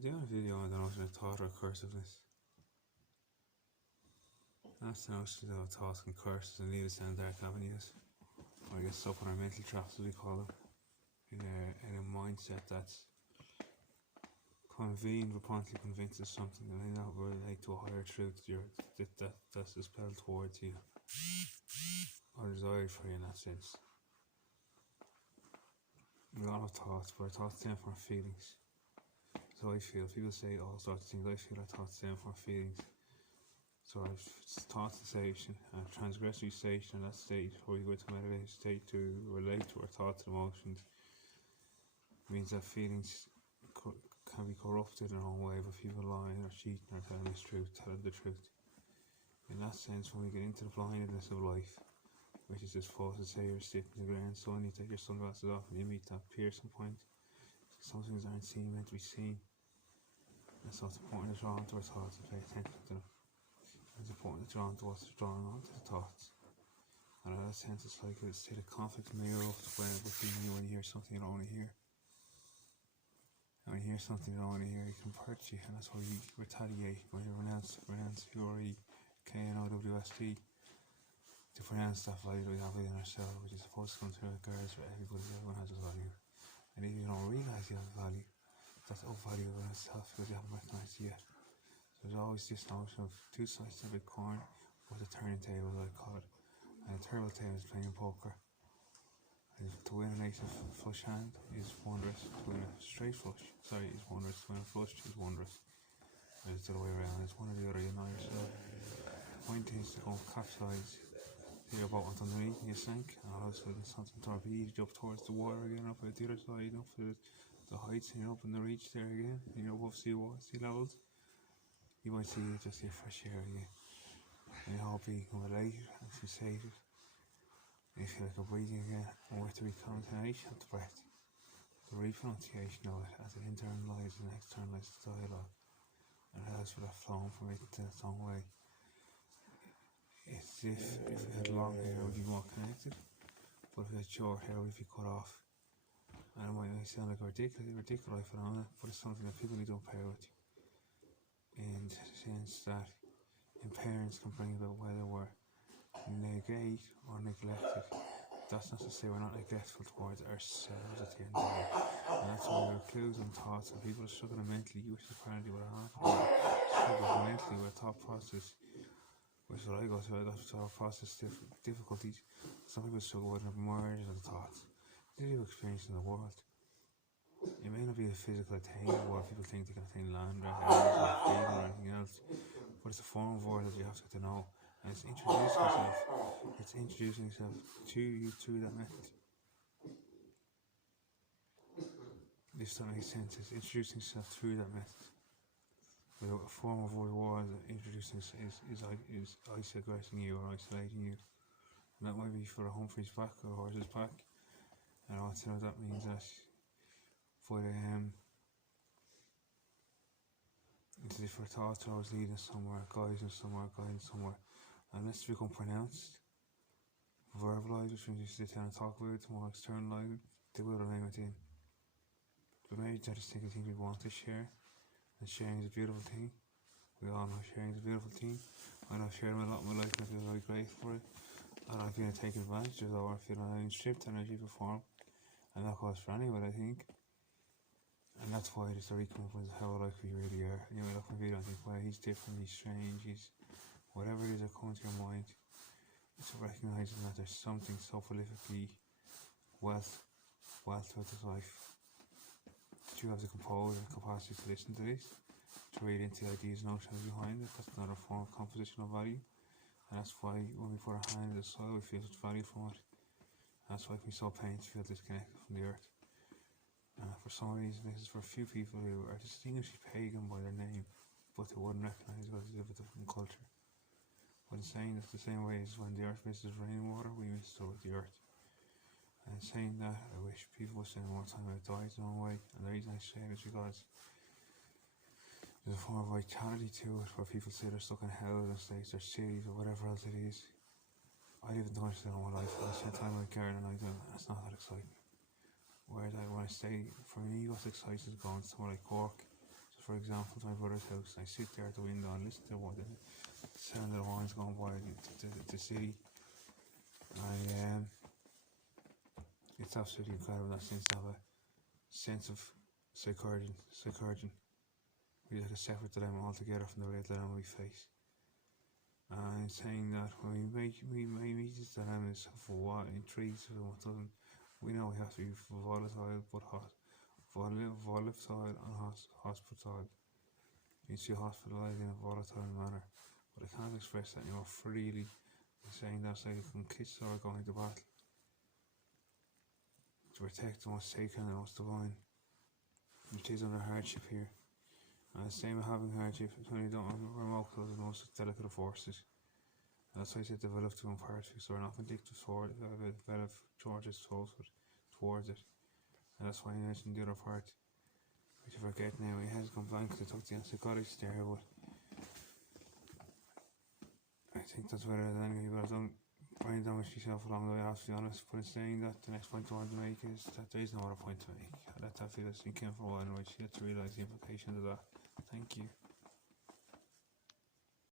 doing a video on the notion of thought or cursiveness. That's the notion of thoughts and curses and lead us down dark avenues, or get stuck on our mental traps, as we call them, in a mindset that's convened but promptly convinced of something that may not relate to a higher truth that's dispelled towards you, or desired for you in that sense. We all have thoughts, but our thoughts stem from our feelings. So I feel. People say all sorts of things. I feel our thoughts stem from our feelings. So our thought sensation and transgressory station, and that state where we go to meditative state to relate to our thoughts and emotions, means that feelings can be corrupted in our own way by people lying or cheating or telling the truth. In that sense, when we get into the blindness of life, which is this false to say you're sitting in the ground sun, you take your sunglasses off and you meet that piercing point. Some things aren't seen, meant to be seen. And so it's important to draw onto our thoughts and pay attention to them. It's important to draw onto what's drawing onto the thoughts. And in that sense, it's like a state of conflict mirror up between you when you hear something you don't want to hear. And when you hear something you don't want to hear, it can hurt you, and that's why you retaliate when you renounce UREKNOWST, to pronounce that value that we have within ourselves, which is supposed to come through regardless for everybody. Everyone has a value. And if you don't realise you have a value, that's of value within itself because you haven't recognised it yet. So there's always this notion of two sides to a big coin, with a turning table, as I call it. And a turtle table is playing poker. And to win an ace of flush hand is wondrous. To win a straight flush, is wondrous. To win a flush is wondrous. And it's the other way around. It's one or the other, you know yourself. The point is to go and capsize your boat onto underneath and you sink, and all of a sudden something torpedoes you up towards the water again, up at the other side, up to the heights, and you're up in the reach there again, and you're above sea levels. You might see just your fresh air again, and you're hoping you can relate and sensated, and you feel like you're breathing again, and with the recontamination of the breath, the repronunciation of it as it internalises and externalises the dialogue, and allows for that flowing from it to its own way. It's as if we had long hair we'd be more connected, but if we had short hair we'd be cut off. And it might sound like a ridiculous phenomenon, but it's something that people need to compare with. In the sense that impairments can bring about whether we're negate or neglected. That's not to say we're not neglectful towards ourselves at the end of the day. And that's why there are clues and thoughts, and people are struggling mentally, which is apparently what happened. Struggling mentally with a thought process, which is what I go through. I go through process difficulties. Some people struggle with emergence of the thoughts. This is your experience in the world. It may not be a physical attainment where people think they can attain land or heritage or freedom or anything else, but it's a form of world that you have to get to know. And it's introducing yourself to you through that method. If that makes sense, it's introducing yourself through that method. Without a form of reward, introducing is isolating you or isolating you. And that might be for a Humphrey's back or a horse's back. And I want to know that means that for it's as if our thoughts are always leading somewhere, guiding somewhere. Unless they become pronounced, verbalised, which means you sit down and talk about it, more externalised, they will remain within. But maybe I just think of things we want to share. And sharing is a beautiful thing. We all know sharing is a beautiful thing. I know I've shared a lot in my life and I feel very grateful for it. And I feel taken advantage of, or I feel I'm stripped energy before. And that goes for anyone, I think. And that's why it's a recompense of how like we really are. You know, I look at video and think, well, he's different, he's strange, he's whatever it is that comes to your mind. It's recognising that there's something so prolifically wealth with this life. You have the composure and capacity to listen to this, to read into the ideas and notions behind it. That's another form of compositional value, and that's why when we put our hand in the soil we feel such value from it. And that's why it can be so painful to feel disconnected from the earth. For some reason this is for a few people who are distinguished pagan by their name, but they wouldn't recognise it because they live with a different culture. But in saying it's the same way as when the earth misses rainwater, we miss it with the earth. And saying that, I wish people would spend more time with diets in their own way. And the reason I say it is because there's a form of vitality to it where people say they're stuck in houses and states or cities or whatever else it is. I live in the countryside all my life, and I spend time in my garden and it's not that exciting. Whereas when I say, for me what's exciting is going somewhere like Cork, So for example, to my brother's house, I sit there at the window and listen to the sound of the horns going by the city, and it's absolutely incredible that sense to have a sense of psychology. We like a separate dilemma altogether from the real dilemma we face. And saying that when we meet these dilemmas of what intrigues us and what doesn't, we know we have to be volatile but volatile and hospitable. Means to be hospitalised in a volatile manner. But I can't express that any more freely by saying that it's like a conquistador going to battle to protect the most sacred and the most divine, which is under hardship here. And the same with having hardship when you don't remote those most delicate of forces. And that's why I said develop to impart, because we're not vindictive toward develop George's towards it. And that's why I mentioned the other part, which I forget now. It has gone blank because I took the antipsychotics there, but I think that's better than anything. But I've done brain damage myself along the way, I have to be honest. But in saying that, the next point I want to make is that there is no other point to make. I let that feel sink in for a while, and I should get to realise the implications of that. Thank you.